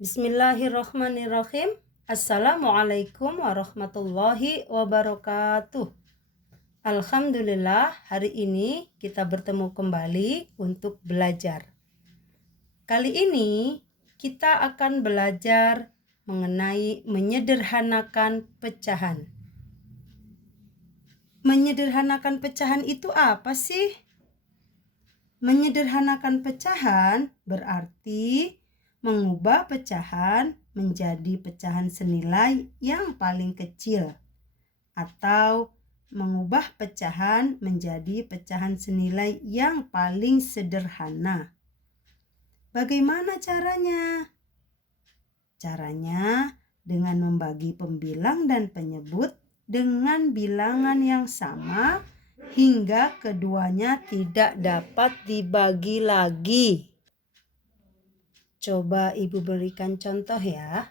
Bismillahirrahmanirrahim. Assalamualaikum warahmatullahi wabarakatuh. Alhamdulillah, hari ini kita bertemu kembali untuk belajar. Kali ini kita akan belajar mengenai menyederhanakan pecahan. Menyederhanakan pecahan itu apa sih? Menyederhanakan pecahan berarti mengubah pecahan menjadi pecahan senilai yang paling kecil atau mengubah pecahan menjadi pecahan senilai yang paling sederhana. Bagaimana caranya? Caranya dengan membagi pembilang dan penyebut dengan bilangan yang sama hingga keduanya tidak dapat dibagi lagi. Coba Ibu berikan contoh ya.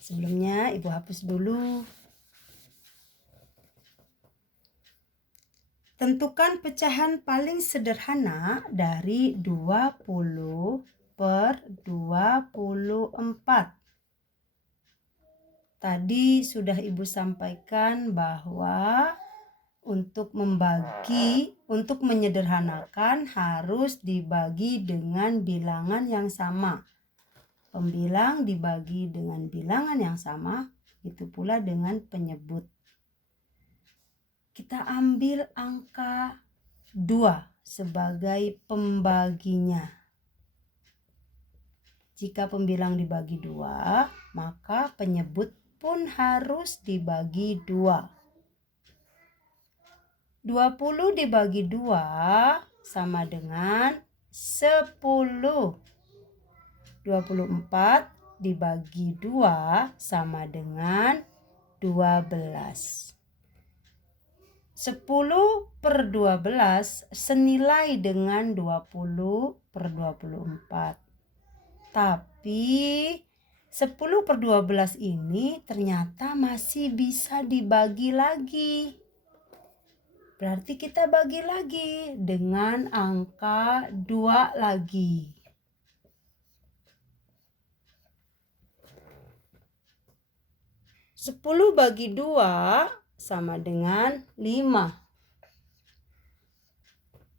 Sebelumnya Ibu hapus dulu. Tentukan pecahan paling sederhana dari 20 per 24. Tadi sudah Ibu sampaikan bahwa untuk menyederhanakan harus dibagi dengan bilangan yang sama. Pembilang dibagi dengan bilangan yang sama, itu pula dengan penyebut. Kita ambil angka 2 sebagai pembaginya. Jika pembilang dibagi 2, maka penyebut pun harus dibagi 2. 20 dibagi 2 sama dengan 10. 24 dibagi 2 sama dengan 12. 10 per 12 senilai dengan 20 per 24. Tapi 10 per 12 ini ternyata masih bisa dibagi lagi. Berarti kita bagi lagi dengan angka 2 lagi. 10 bagi 2 sama dengan 5.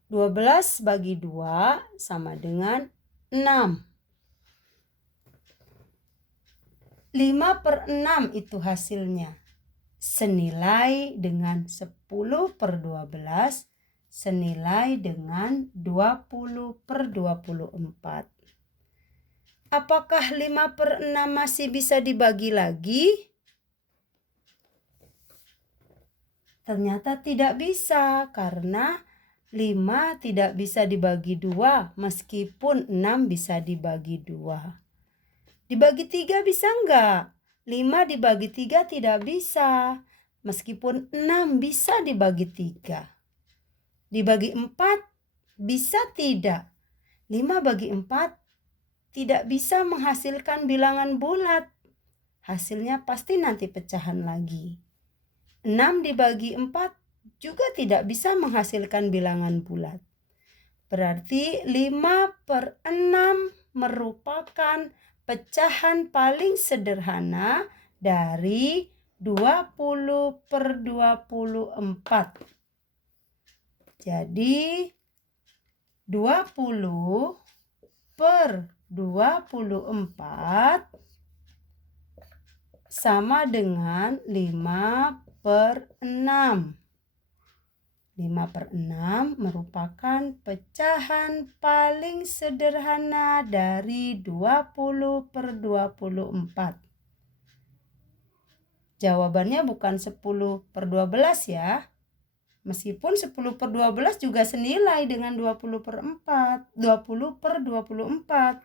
12 bagi 2 sama dengan 6. 5 per 6 itu hasilnya. Senilai dengan 10 per 12 senilai dengan 20 per 24. Apakah 5 per 6 masih bisa dibagi lagi? Ternyata tidak bisa karena 5 tidak bisa dibagi 2 meskipun 6 bisa dibagi 2. Dibagi 3 bisa enggak? 5 dibagi 3 tidak bisa meskipun 6 bisa dibagi 3. Dibagi 4 bisa tidak? 5 bagi 4 tidak bisa menghasilkan bilangan bulat. Hasilnya pasti nanti pecahan lagi. 6 dibagi 4 juga tidak bisa menghasilkan bilangan bulat. Berarti 5 per 6 merupakan pecahan paling sederhana dari 20 per 24. Jadi 20 per 24 sama dengan 5 per 6. 5 per 6 merupakan pecahan paling sederhana dari 20 per 24. Jawabannya bukan 10 per 12 ya. Meskipun 10 per 12 juga senilai dengan 20 per 24.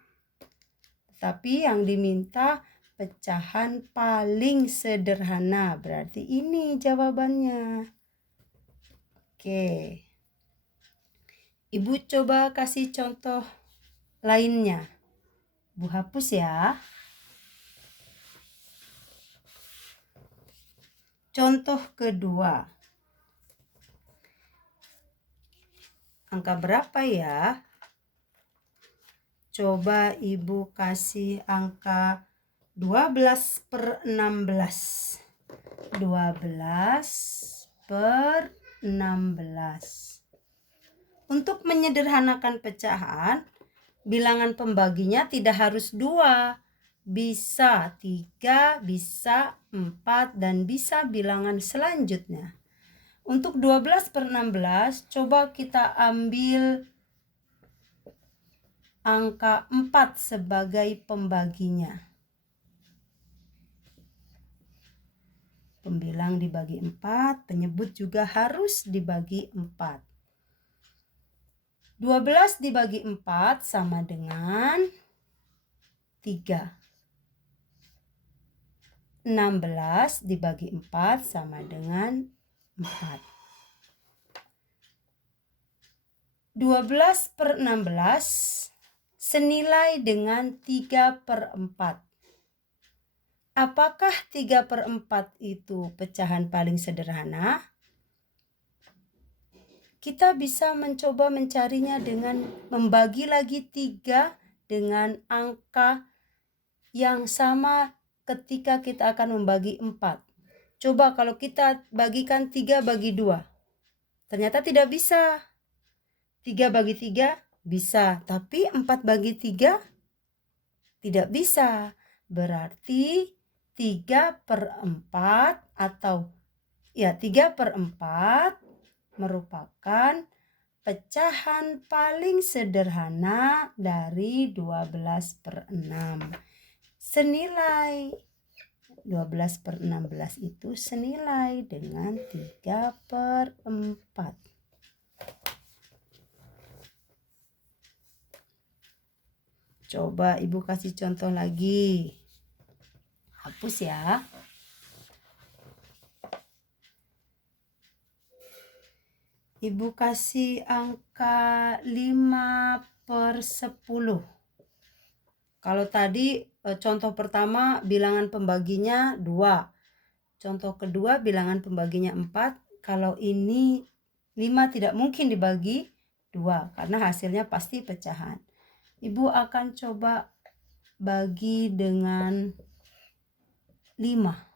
Tapi yang diminta pecahan paling sederhana. Berarti ini jawabannya. Oke. Ibu coba kasih contoh lainnya. Bu hapus ya. Contoh kedua. Angka berapa ya? Coba Ibu kasih angka 12/16. 12/16. Untuk menyederhanakan pecahan, bilangan pembaginya tidak harus 2. Bisa 3, bisa 4, dan bisa bilangan selanjutnya. Untuk 12/16, coba kita ambil angka 4 sebagai pembaginya. Pembilang dibagi 4, penyebut juga harus dibagi 4. 12 dibagi 4 sama dengan 3. 16 dibagi 4 sama dengan 4. 12/16 senilai dengan 3/4. Apakah 3/4 itu pecahan paling sederhana? Kita bisa mencoba mencarinya dengan membagi lagi 3 dengan angka yang sama ketika kita akan membagi 4. Coba kalau kita bagikan 3 bagi 2. Ternyata tidak bisa. 3 bagi 3 bisa, tapi 4 bagi 3 tidak bisa. Berarti 3/4 atau 3/4 merupakan pecahan paling sederhana dari 12/6. Senilai 12/16 itu senilai dengan 3/4. Coba Ibu kasih contoh lagi. Hapus ya. Ibu kasih angka 5/10. Kalau tadi contoh pertama bilangan pembaginya 2. Contoh kedua bilangan pembaginya 4. Kalau ini 5 tidak mungkin dibagi 2 karena hasilnya pasti pecahan. Ibu akan coba bagi dengan 5.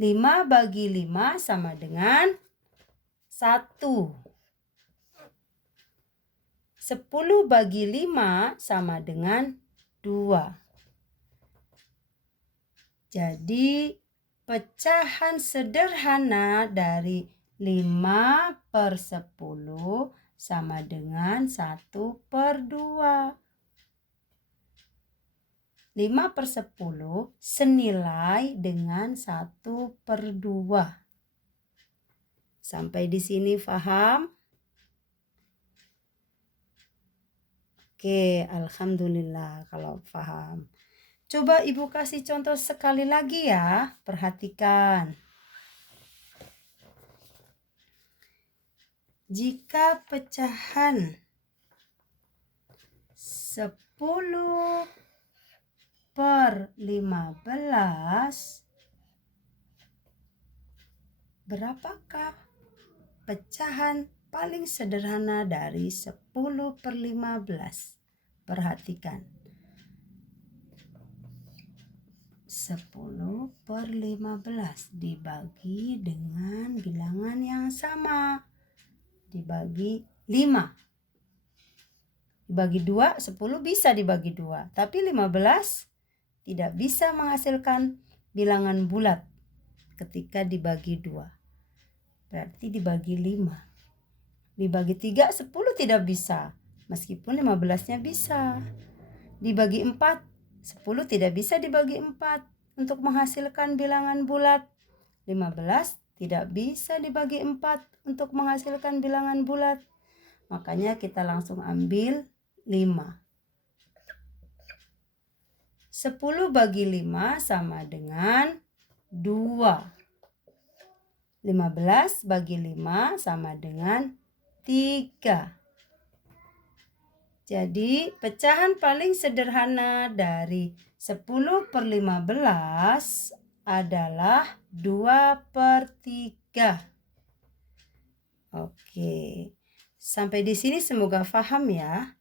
5 bagi 5 sama dengan 1. 10 bagi 5 sama dengan 2. Jadi pecahan sederhana dari 5/10 sama dengan 1/2. 5/10 senilai dengan 1/2. Sampai di sini paham? Oke, alhamdulillah kalau paham. Coba Ibu kasih contoh sekali lagi ya, perhatikan. Jika pecahan 10/15, berapakah pecahan paling sederhana dari 10/15? Perhatikan. 10/15 dibagi dengan bilangan yang sama. Dibagi 5. Dibagi 2, 10 bisa dibagi 2. Tapi 15 tidak bisa menghasilkan bilangan bulat ketika dibagi 2. Berarti dibagi 5. Dibagi 3, 10 tidak bisa. Meskipun 15-nya bisa. Dibagi 4, 10 tidak bisa dibagi 4 untuk menghasilkan bilangan bulat. 15 tidak bisa dibagi 4 untuk menghasilkan bilangan bulat. Makanya kita langsung ambil 5. 10 bagi 5 sama dengan 2. 15 bagi 5 sama dengan 3. Jadi pecahan paling sederhana dari 10/15 adalah 2/3. Oke, sampai di sini semoga paham ya.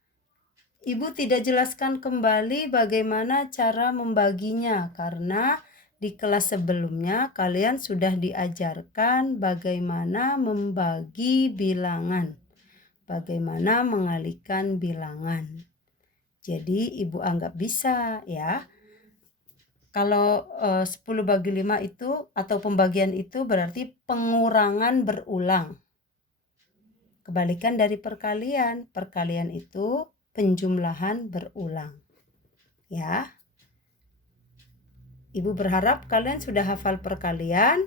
Ibu tidak jelaskan kembali bagaimana cara membaginya karena di kelas sebelumnya kalian sudah diajarkan bagaimana membagi bilangan, bagaimana mengalihkan bilangan. Jadi ibu anggap bisa ya. Kalau 10 bagi 5 itu atau pembagian itu berarti pengurangan berulang. Kebalikan dari perkalian. Perkalian itu penjumlahan berulang. Ya. Ibu berharap kalian sudah hafal perkalian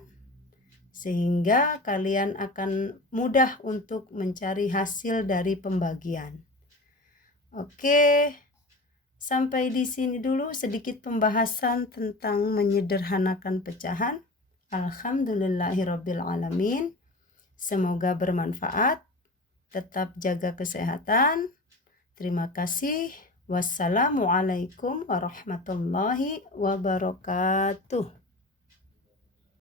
sehingga kalian akan mudah untuk mencari hasil dari pembagian. Oke. Sampai di sini dulu sedikit pembahasan tentang menyederhanakan pecahan. Alhamdulillahirabbil alamin. Semoga bermanfaat. Tetap jaga kesehatan. Terima kasih. Wassalamualaikum warahmatullahi wabarakatuh.